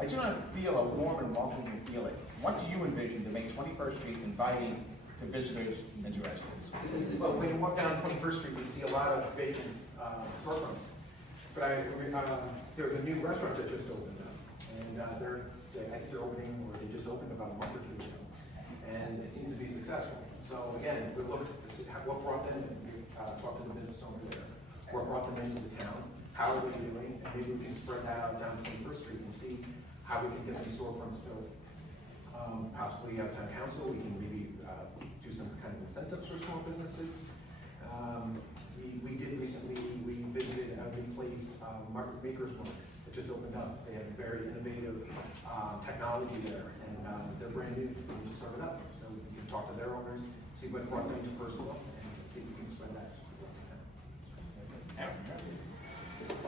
I do not feel a warm and welcoming feeling. What do you envision to make 21st Street inviting to visitors and to residents? Well, when you walk down 21st Street, you see a lot of vacant storefronts. But there's a new restaurant that just opened up, and they're opening, or they just opened about a month or two ago, and it seems to be successful. So again, we look to see what brought them, talk to the business owner there, what brought them into the town, how are they doing, and maybe we can spread that out down 21st Street and see how we can get these storefronts filled. Possibly as town council, we can maybe do some kind of incentives for small businesses. We did recently, we visited a new place, Market Baker's Market, that just opened up. They have very innovative technology there, and they're brand new, they just started up. So we can talk to their owners, see what brought them to Personal, and see if we can spread that.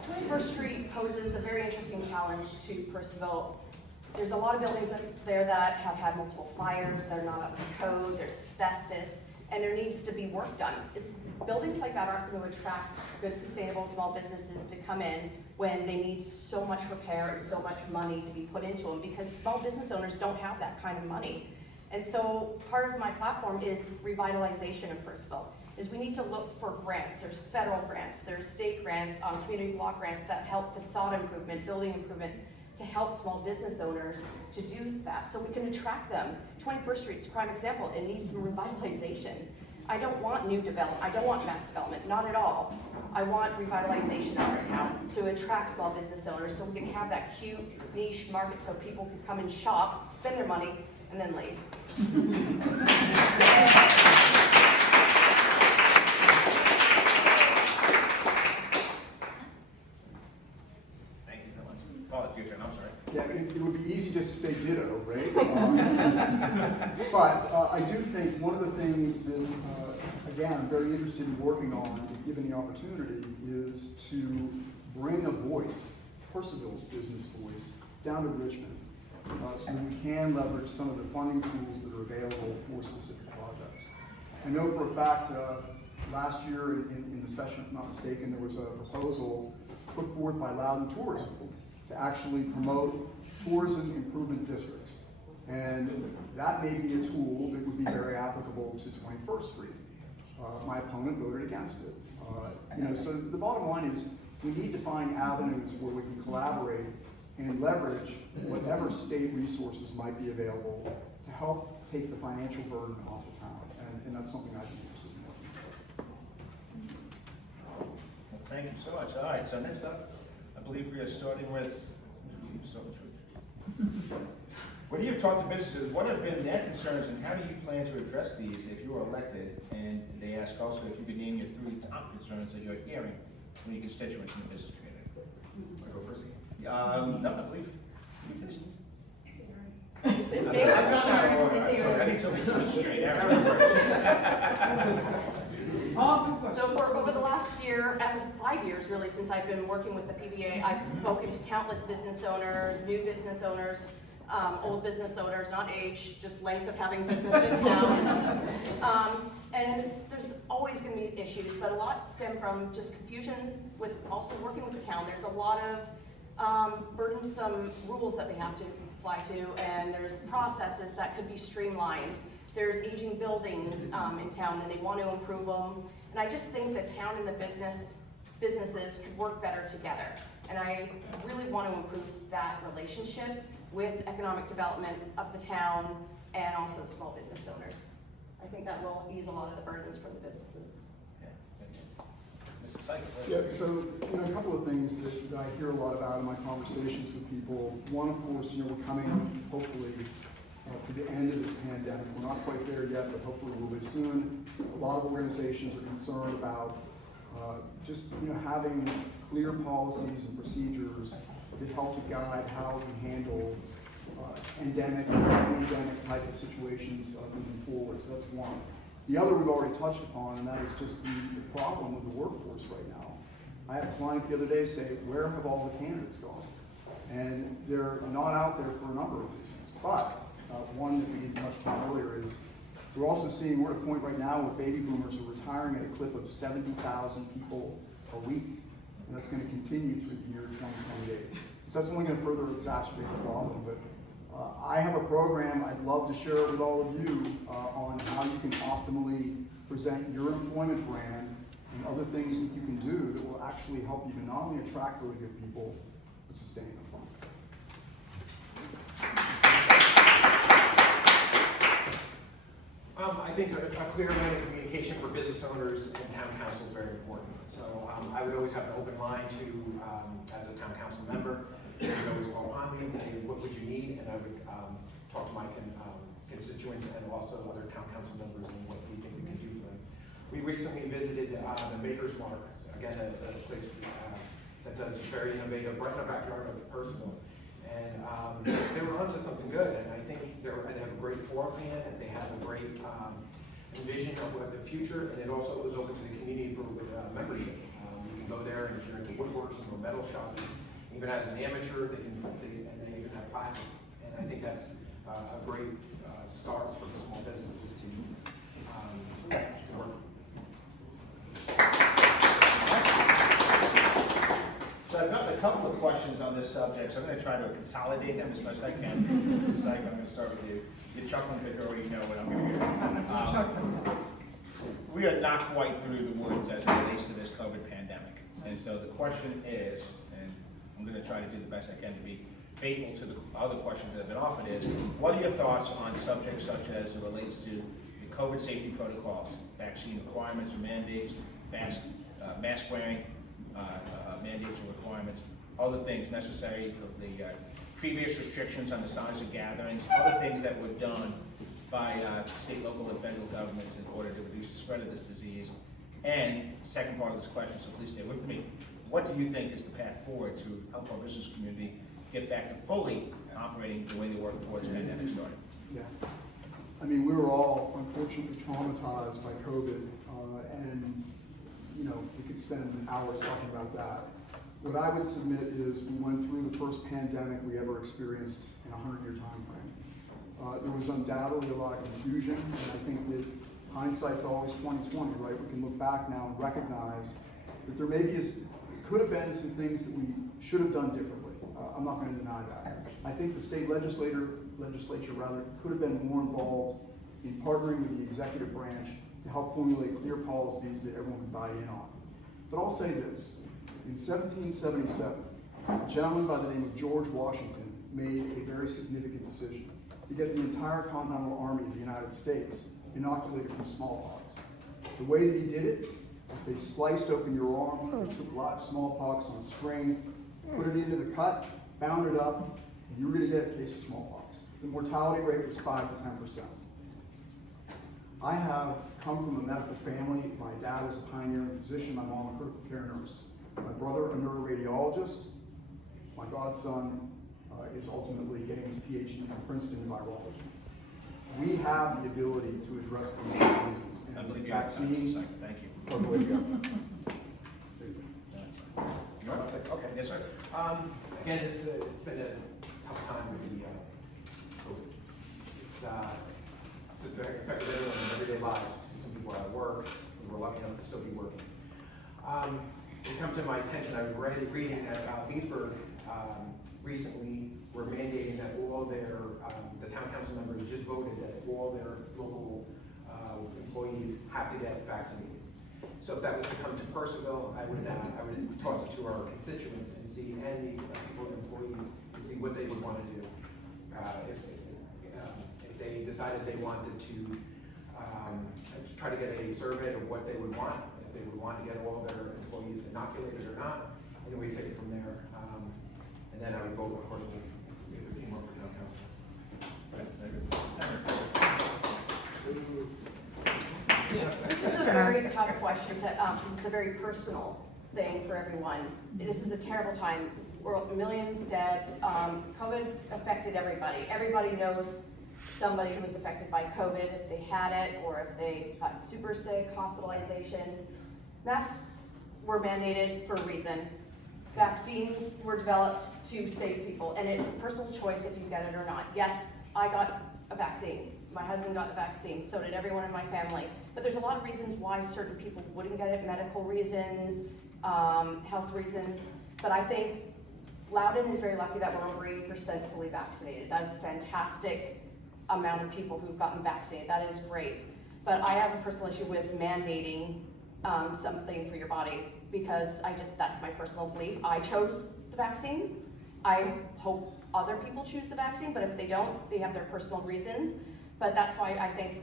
21st Street poses a very interesting challenge to Percival. There's a lot of buildings there that have had multiple fires, they're not up to code, there's asbestos, and there needs to be work done. Buildings like that aren't going to attract good, sustainable small businesses to come in when they need so much repair and so much money to be put into them, because small business owners don't have that kind of money. And so part of my platform is revitalization of Percival. Is we need to look for grants. There's federal grants, there's state grants, community block grants that help facade improvement, building improvement, to help small business owners to do that, so we can attract them. 21st Street is a prime example. It needs some revitalization. I don't want new development. I don't want mass development, not at all. I want revitalization of our town to attract small business owners, so we can have that cute niche market so people can come and shop, spend their money, and then leave. Yeah, it would be easy just to say ditto, right? But I do think one of the things that, again, I'm very interested in working on, given the opportunity, is to bring a voice, Percival's business voice, down to Richmond, so that we can leverage some of the funding tools that are available for specific projects. I know for a fact, last year in the session, if I'm not mistaken, there was a proposal put forth by Loudon Tourism to actually promote tourism improvement districts. And that may be a tool that would be very applicable to 21st Street. My opponent voted against it. So the bottom line is we need to find avenues where we can collaborate and leverage whatever state resources might be available to help take the financial burden off the town. And that's something I'd be interested in working on. Well, thank you so much. All right, so next up, I believe we are starting with when you've talked to businesses, what have been their concerns and how do you plan to address these if you are elected? And they ask also if you could name your 3 top concerns that you're hearing from your constituents in the business community. Want to go first? No, I believe you finished. It's me. I'm not sorry. I need something to put straight. So for over the last year, 5 years really, since I've been working with the PBA, I've spoken to countless business owners, new business owners, old business owners, not age, just length of having business in town. And there's always going to be issues, but a lot stem from just confusion with also working with the town. There's a lot of burdensome rules that they have to apply to, and there's processes that could be streamlined. There's aging buildings in town, and they want to improve them. And I just think the town and the businesses could work better together. And I really want to improve that relationship with economic development of the town and also the small business owners. I think that will ease a lot of the burdens for the businesses. Mr. Syke. Yeah, so a couple of things that I hear a lot about in my conversations with people. One, of course, we're coming hopefully to the end of this pandemic. We're not quite there yet, but hopefully we'll be soon. A lot of organizations are concerned about just having clear policies and procedures that help to guide how we handle endemic or pandemic type of situations moving forward. So that's one. The other we've already touched upon, and that is just the problem with the workforce right now. I had a client the other day say, where have all the candidates gone? And they're not out there for a number of reasons. But one that we touched on earlier is we're also seeing, we're at a point right now where baby boomers are retiring at a clip of 70,000 people a week. And that's going to continue through the year 2028. So that's only going to further exacerbate the problem. But I have a program I'd love to share with all of you on how you can optimally present your employment brand and other things that you can do that will actually help you to not only attract really good people, but sustain them. I think a clear line of communication for business owners and town council is very important. So I would always have an open line to, as a town council member, you would always call upon me and say, what would you need? And I would talk to my constituents and also other town council members and what we think we can do for them. We recently visited the Maker's Mark, again, a place that does very innovative, right in our backyard of Percival. And they were onto something good, and I think they have a great floor plan, and they have a great envision of what the future, and it also was open to the community for membership. You can go there, and if you're into woodworking or metal shopping, even as an amateur, they even have classes. And I think that's a great start for the small businesses to work. So I've got a couple of questions on this subject, so I'm going to try to consolidate them as much as I can. Mr. Syke, I'm going to start with you. You're chuckling because you already know what I'm going to do. We are not quite through the woods as it relates to this COVID pandemic. And so the question is, and I'm going to try to do the best I can to be faithful to the other questions that have been offered, is what are your thoughts on subjects such as it relates to the COVID safety protocols, vaccine requirements or mandates, mask wearing, mandates or requirements, other things necessary for the previous restrictions on the size of gatherings, other things that were done by state, local, and federal governments in order to reduce the spread of this disease. And second part of this question, so please stay with me, what do you think is the path forward to help our business community get back to fully operating the way they were before the pandemic started? Yeah. I mean, we were all unfortunately traumatized by COVID, and you know, we could spend hours talking about that. What I would submit is we went through the first pandemic we ever experienced in a 100-year time frame. There was undoubtedly a lot of confusion, and I think that hindsight's always 20/20, right? We can look back now and recognize that there could have been some things that we should have done differently. I'm not going to deny that. I think the state legislature could have been more involved in partnering with the executive branch to help formulate clear policies that everyone could buy in on. But I'll say this, in 1777, a gentleman by the name of George Washington made a very significant decision to get the entire Continental Army of the United States inoculated from smallpox. The way that he did it was they sliced open your arm, they took live smallpox on a string, put it into the cut, bound it up, and you were going to get a case of smallpox. The mortality rate was 5 to 10%. I have come from a medical family. My dad was a pioneering physician, my mom a critical care nurse. My brother a neuroradiologist. My godson is ultimately getting his PhD from Princeton in virology. We have the ability to address these diseases. I believe you have vaccines. Thank you. Oh, go ahead, go. There you go. Okay, yes, sir. Again, it's been a tough time with the COVID. It's affected everyone in everyday lives. Some people are at work, we're lucky enough to still be working. It come to my attention, I was reading that Leesburg recently were mandating that all their, the town council members just voted that all their local employees have to get vaccinated. So if that was to come to Percival, I would toss it to our constituents and see, and the people, employees, and see what they would want to do. If they decided they wanted to try to get a survey of what they would want, if they would want to get all their employees inoculated or not, and then we take it from there. And then I would vote accordingly if it came up for town council. This is a very tough question to, because it's a very personal thing for everyone. This is a terrible time. Millions dead. COVID affected everybody. Everybody knows somebody who was affected by COVID, if they had it, or if they got super sick, hospitalization. Masks were mandated for a reason. Vaccines were developed to save people, and it's a personal choice if you get it or not. Yes, I got a vaccine. My husband got the vaccine, so did everyone in my family. But there's a lot of reasons why certain people wouldn't get it, medical reasons, health reasons. But I think Loudon is very lucky that we're over 80% fully vaccinated. That is a fantastic amount of people who've gotten vaccinated. That is great. But I have a personal issue with mandating something for your body because that's my personal belief. I chose the vaccine. I hope other people choose the vaccine, but if they don't, they have their personal reasons. But that's why I think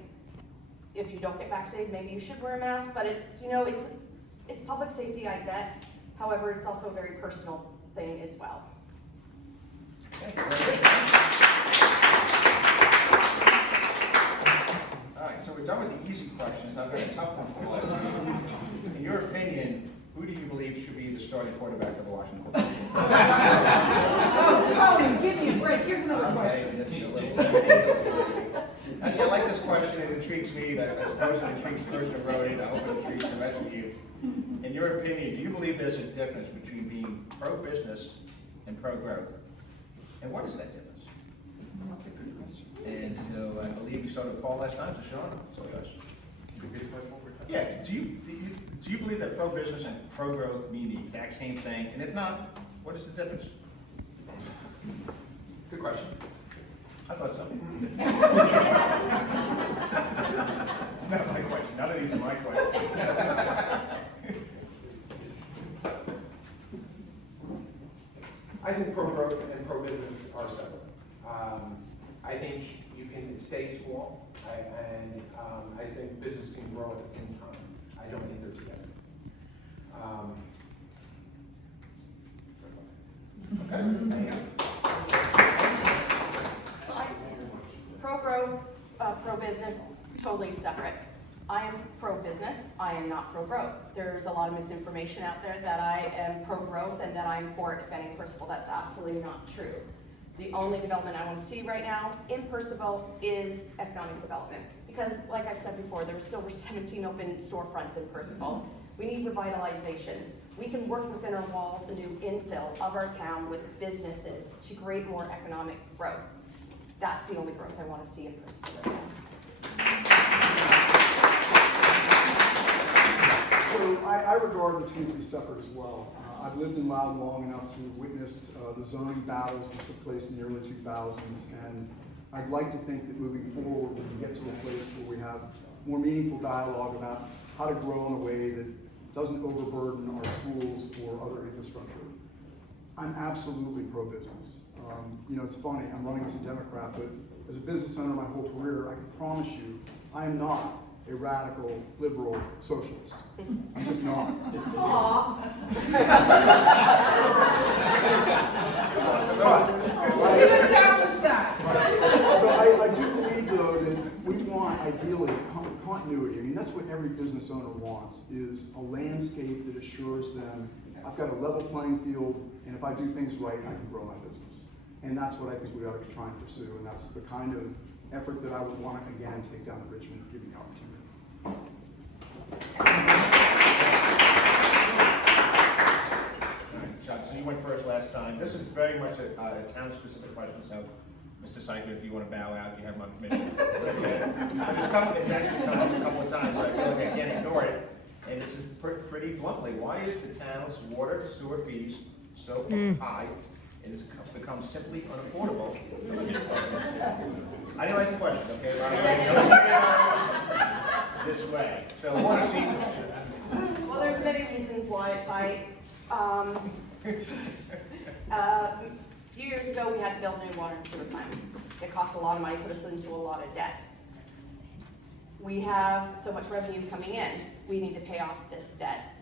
if you don't get vaccinated, maybe you should wear a mask. But it's public safety, I get. However, it's also a very personal thing as well. Thank you very much. All right, so we're done with the easy questions. I've got a tough one for you. In your opinion, who do you believe should be the starting quarterback of the Washington football team? Oh, Tony, give me a break. Here's another question. Okay, that's a little. Actually, I like this question. It intrigues me. I suppose it intrigues the person who wrote it. I hope it intrigues the rest of you. In your opinion, do you believe there's a difference between being pro-business and pro-growth? And what is that difference? That's a good question. And so I believe you started with Paul last time, so Sean, it's all yours. Yeah, do you believe that pro-business and pro-growth mean the exact same thing? And if not, what is the difference? Good question. I thought so. Not my question. None of these are my questions. I think pro-growth and pro-business are separate. I think you can stay small, and I think business can grow at the same time. I don't think they're together. Pro-growth, pro-business, totally separate. I am pro-business, I am not pro-growth. There's a lot of misinformation out there that I am pro-growth and that I'm for expanding Percival. That's absolutely not true. The only development I want to see right now in Percival is economic development. Because like I've said before, there's still over 17 open storefronts in Percival. We need revitalization. We can work within our walls and do infill of our town with businesses to create more economic growth. That's the only growth I want to see in Percival right now. So I regard the two to be separate as well. I've lived in Loudon long enough to witness the zoning battles that took place in the early 2000s, and I'd like to think that moving forward we can get to a place where we have more meaningful dialogue about how to grow in a way that doesn't overburden our schools or other infrastructure. I'm absolutely pro-business. It's funny, I'm running as a Democrat, but as a business owner my whole career, I can promise you, I am not a radical, liberal socialist. I'm just not. Aw. But, We've established that. so I do believe, though, that we want, ideally, continuity. I mean, that's what every business owner wants, is a landscape that assures them, I've got a level playing field, and if I do things right, I can grow my business. And that's what I think we ought to try and pursue, and that's the kind of effort that I would want to, again, take down to Richmond, given the opportunity. John, so you went first last time. This is very much a town-specific question, so Mr. Seifer, if you want to bow out, you have my permission. But it's actually come up a couple of times, so I feel like I can't ignore it. And this is pretty bluntly, why is the town's water sewer fees so high? It has become simply unaffordable. I didn't like the question, okay? This way. So water sewer. Well, there's many reasons why it's high. A few years ago, we had to build a new water and sewer plant. It cost a lot of money, put us into a lot of debt. We have so much revenue coming in, we need to pay off this debt.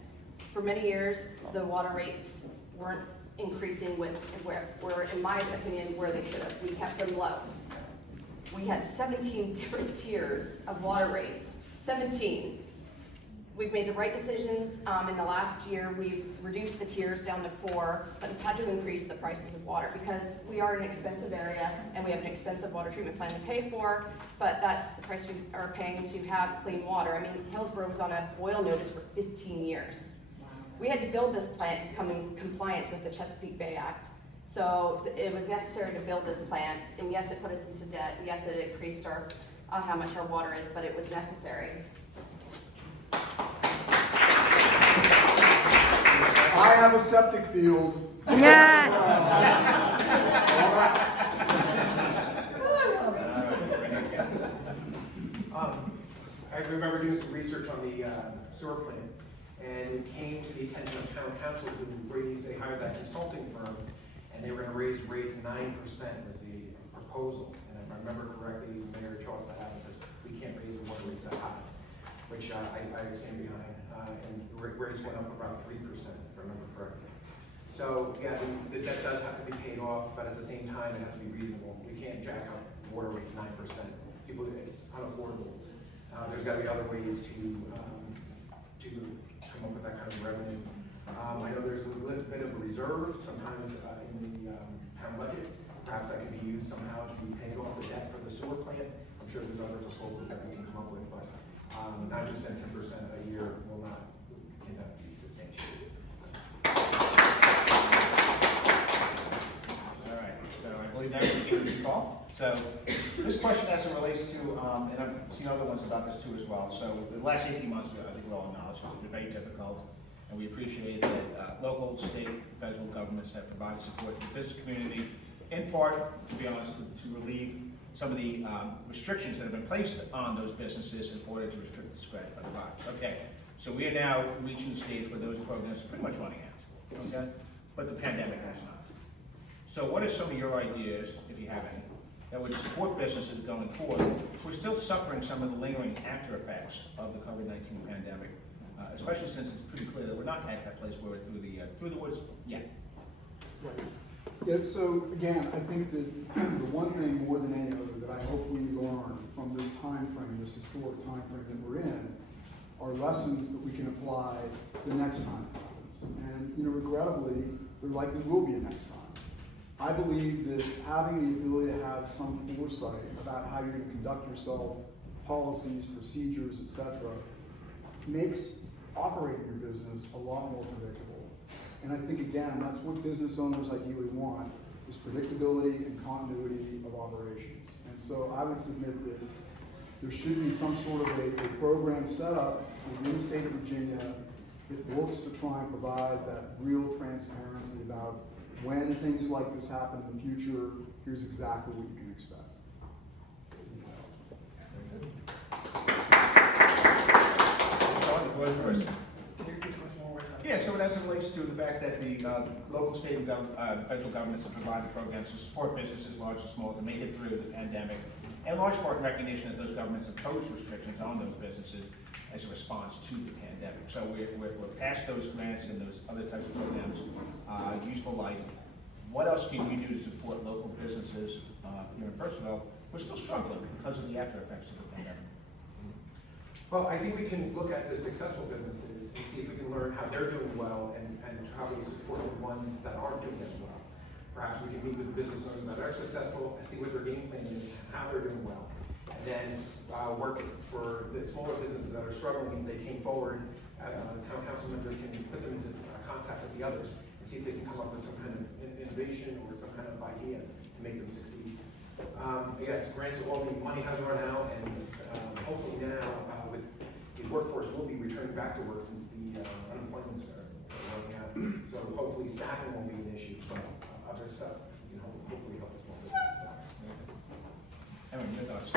For many years, the water rates weren't increasing with where in my opinion, where they should have. We kept them low. We had 17 different tiers of water rates, 17. We've made the right decisions. In the last year, we've reduced the tiers down to 4, but we've had to increase the prices of water because we are an expensive area and we have an expensive water treatment plant to pay for, but that's the price we are paying to have clean water. I mean, Hillsborough was on a boil notice for 15 years. We had to build this plant to come in compliance with the Chesapeake Bay Act. So it was necessary to build this plant, and yes, it put us into debt. Yes, it increased our how much our water is, but it was necessary. I have a septic field I remember doing some research on the sewer plant, and it came to the attention of town council to they hired that consulting firm, and they were gonna raise rates 9% was the proposal. And if I remember correctly, Mayor Charles Adams says, we can't raise the water rates that high, which I stand behind, and rates went up about 3%, if I remember correctly. So, yeah, the debt does have to be paid off, but at the same time, it has to be reasonable. We can't jack up water rates 9%. People, it's unaffordable. There's gotta be other ways to come up with that kind of revenue. I know there's a little bit of a reserve sometimes in the town budget. Perhaps that can be used somehow to pay off the debt for the sewer plant. I'm sure there's other proposals that we can come up with, but 9%, 10% a year cannot be substantiated. All right, so I believe that was a good call. So this question as it relates to, and I've seen other ones about this too as well. So the last 18 months, I think we all acknowledge, has been very difficult. And we appreciate that local, state, federal governments have provided support to the business community, in part, to be honest, to relieve some of the restrictions that have been placed on those businesses in order to restrict the spread of the virus. Okay, so we are now reaching the stage where those programs are pretty much running out, okay? But the pandemic has not. So what are some of your ideas, if you have any, that would support businesses going forward? We're still suffering some of the lingering after effects of the COVID-19 pandemic, especially since it's pretty clear that we're not at that place where we're through the woods yet. Right. Yeah, so again, I think that the one thing more than any other that I hope we learn from this time frame, this historic time frame that we're in, are lessons that we can apply the next time it happens. And, regrettably, there likely will be a next time. I believe that having the ability to have some foresight about how you're going to conduct yourself, policies, procedures, etc., makes operating your business a lot more predictable. And I think, again, that's what business owners ideally want, is predictability and continuity of operations. And so I would submit that there should be some sort of a program set up within the state of Virginia that works to try and provide that real transparency about when things like this happen in the future, here's exactly what you can expect. Yeah, so as it relates to the fact that the local, state, and federal governments have provided programs to support businesses, large and small, to make it through the pandemic, and in large part in recognition that those governments impose restrictions on those businesses as a response to the pandemic. So we're past those grants and those other types of programs, useful life. What else can we do to support local businesses here in Purcellville? We're still struggling because of the after effects of the pandemic. Well, I think we can look at the successful businesses and see if we can learn how they're doing well and how we support the ones that aren't doing as well. Perhaps we can meet with business owners that are successful and see what their game plan is, how they're doing well. And then work for the smaller businesses that are struggling. If they came forward, town council members can put them into contact with the others and see if they can come up with some kind of innovation or some kind of idea to make them succeed. Yes, grants will all be, money has run out, and hopefully now with the workforce will be returning back to work since the unemployment are running out. So hopefully staffing won't be an issue, but other stuff can hopefully help us more business. Erin, your thoughts?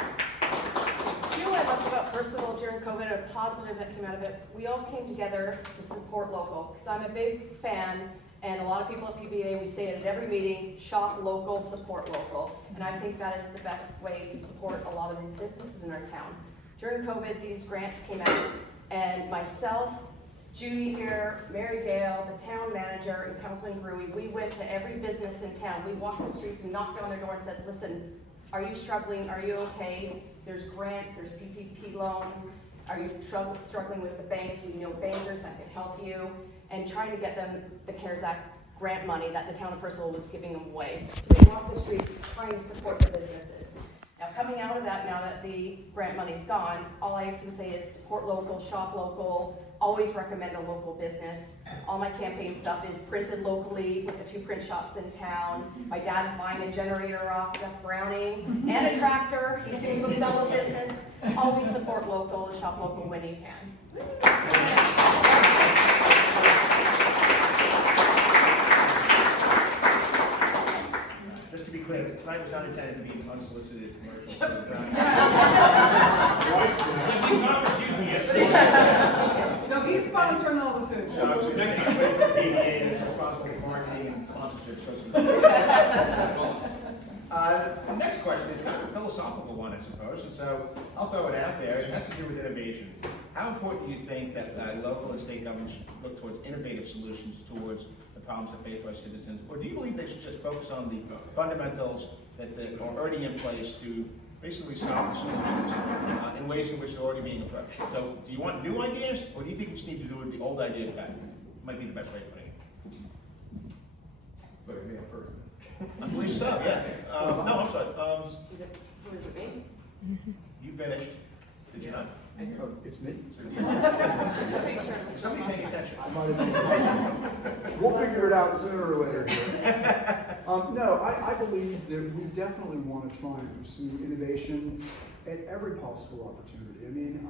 You know what I loved about Percival during COVID, a positive that came out of it? We all came together to support local, because I'm a big fan, and a lot of people at PBA, we say it at every meeting, shop local, support local. And I think that is the best way to support a lot of these businesses in our town. During COVID, these grants came out, and myself, Judy here, Mary Gale, the town manager, and Councilman Gruey, we went to every business in town. We walked the streets and knocked on their door and said, listen, are you struggling? Are you okay? There's grants, there's PPP loans. Are you struggling with the banks? We know bankers that can help you. And trying to get them the CARES Act grant money that the town of Purcellville was giving them away. So we walked the streets trying to support the businesses. Now coming out of that, now that the grant money's gone, all I can say is support local, shop local, always recommend a local business. All my campaign stuff is printed locally with the 2 print shops in town. My dad's buying a generator off Jeff Browning and a tractor. He's being moved out of business. Always support local, shop local when you can. just to be clear, tonight was not intended to be an unsolicited commercial. He's not refusing it. So he's sponsoring all the food. So I'm just gonna say, wait for the PDA that's responsible for marketing and sponsorship. The next question is kind of a philosophical one, I suppose, and so I'll throw it out there. It has to do with innovation. How important do you think that local and state governments should look towards innovative solutions towards the problems that face our citizens? Or do you believe they should just focus on the fundamentals that are already in place to basically solve the solutions in ways in which they're already being approached? So do you want new ideas, or do you think we just need to do the old ideas better? Might be the best way of putting it. So you're me first. I believe so, yeah. No, I'm sorry. Was it me? You finished. Did you not? Oh, it's me? Just make sure. Somebody paying attention. I might have seen it. We'll figure it out sooner or later. No, I believe that we definitely want to try and pursue innovation at every possible opportunity. I mean,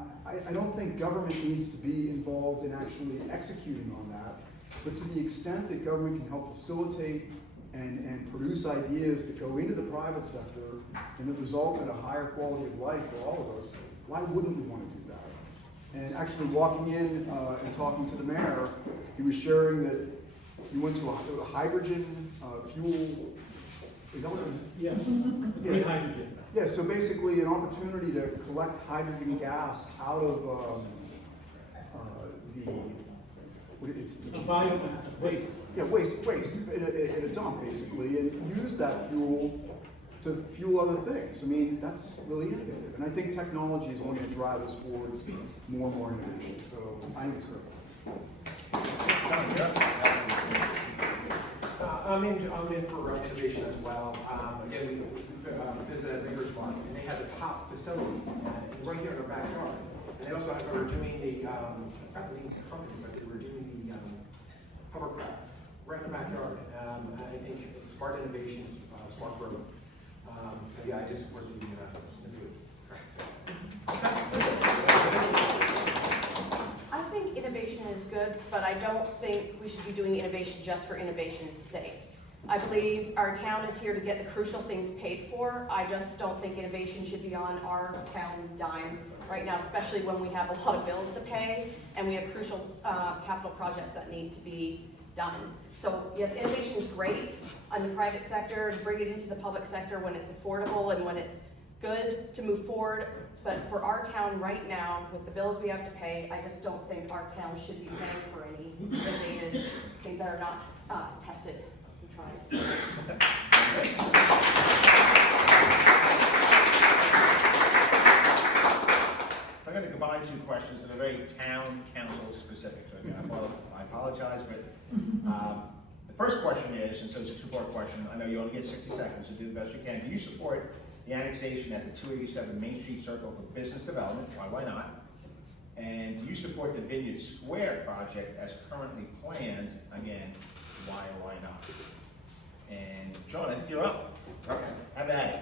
I don't think government needs to be involved in actually executing on that, but to the extent that government can help facilitate and produce ideas that go into the private sector and that result in a higher quality of life for all of us, why wouldn't we want to do that? And actually walking in and talking to the mayor, he was sharing that he went to a hydrogen fuel. Is that what it was? Yeah, Yeah. green hydrogen. Yeah, so basically an opportunity to collect hydrogen gas out of it's A biomass, waste. yeah, waste in a dump basically, and use that fuel to fuel other things. I mean, that's really innovative, and I think technology is only going to drive us towards more and more innovation. So I think it's great. I'm in for innovation as well. Again, we visited Baker's Farm, and they have the top facilities right here in their backyard. And they also were doing the, I forgot the name of the company, but they were doing the hovercraft right in the backyard. I think smart innovations, smart growth. So yeah, I just support the I think innovation is good, but I don't think we should be doing innovation just for innovation's sake. I believe our town is here to get the crucial things paid for. I just don't think innovation should be on our town's dime right now, especially when we have a lot of bills to pay and we have crucial capital projects that need to be done. So yes, innovation is great on the private sector, to bring it into the public sector when it's affordable and when it's good to move forward. But for our town right now, with the bills we have to pay, I just don't think our town should be paying for any innovative things that are not tested and tried. I'm going to combine two questions that are very town council specific. So again, I apologize, but the first question is, and so it's a two-part question. I know you only get 60 seconds, so do the best you can. Do you support the annexation at the 287 Main Street Circle for business development? Why not? And do you support the Vineyard Square project as currently planned? Again, why or why not? And Sean, I think you're up. Okay. Have at it.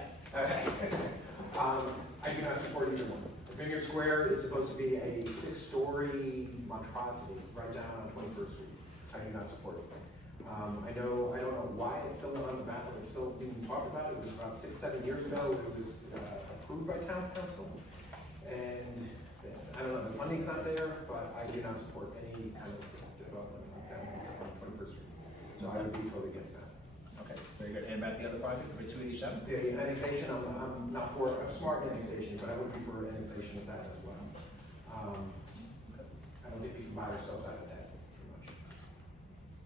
I do not support either one. Vineyard Square is supposed to be a 6-story monstrosity right down on 21st Street. I do not support it. I don't know why it's still on the ballot, it's still being talked about. It was about 6-7 years ago, it was approved by town council. And I don't know, the funding's not there, but I do not support any kind of development on 21st Street. So I would be totally against that. Okay, very good. And about the other project, for 287? The annexation, I'm not for a smart annexation, but I would be for annexation of that as well. I don't think we can buy ourselves out of that too much.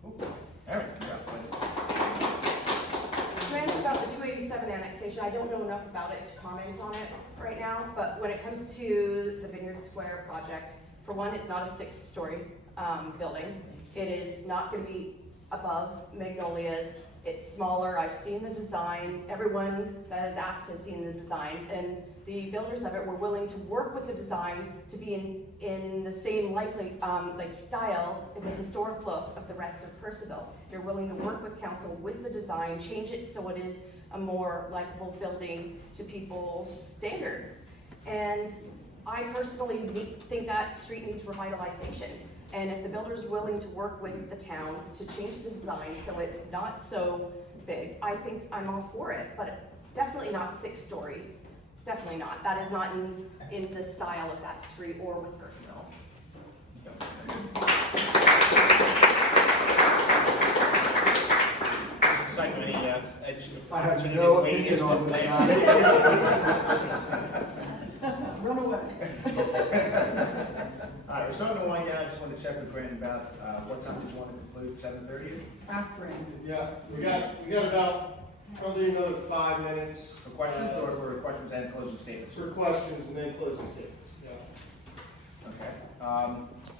Cool. Eric, you're up, please. Granted about the 287 annexation, I don't know enough about it to comment on it right now, but when it comes to the Vineyard Square project, for one, it's not a 6-story building. It is not going to be above Magnolia's. It's smaller. I've seen the designs. Everyone that has asked has seen the designs, and the builders of it were willing to work with the design to be in the same likely style and the historic look of the rest of Percival. They're willing to work with council with the design, change it so it is a more likable building to people's standards. And I personally think that street needs revitalization. And if the builder's willing to work with the town to change the design so it's not so big, I think I'm all for it, but definitely not 6 stories. Definitely not. That is not in the style of that street or with Percival. Mr. Seidman, any, I have opportunity no to weigh in opinion on the this plan? Run away. All right, we're starting to wind down. I just want to check with Brandon about, what time did you want to conclude, 7:30? Ask Brandon. Yeah, we got about probably another 5 minutes. For questions or for questions and closing statements? For questions and then closing statements, yeah. Okay.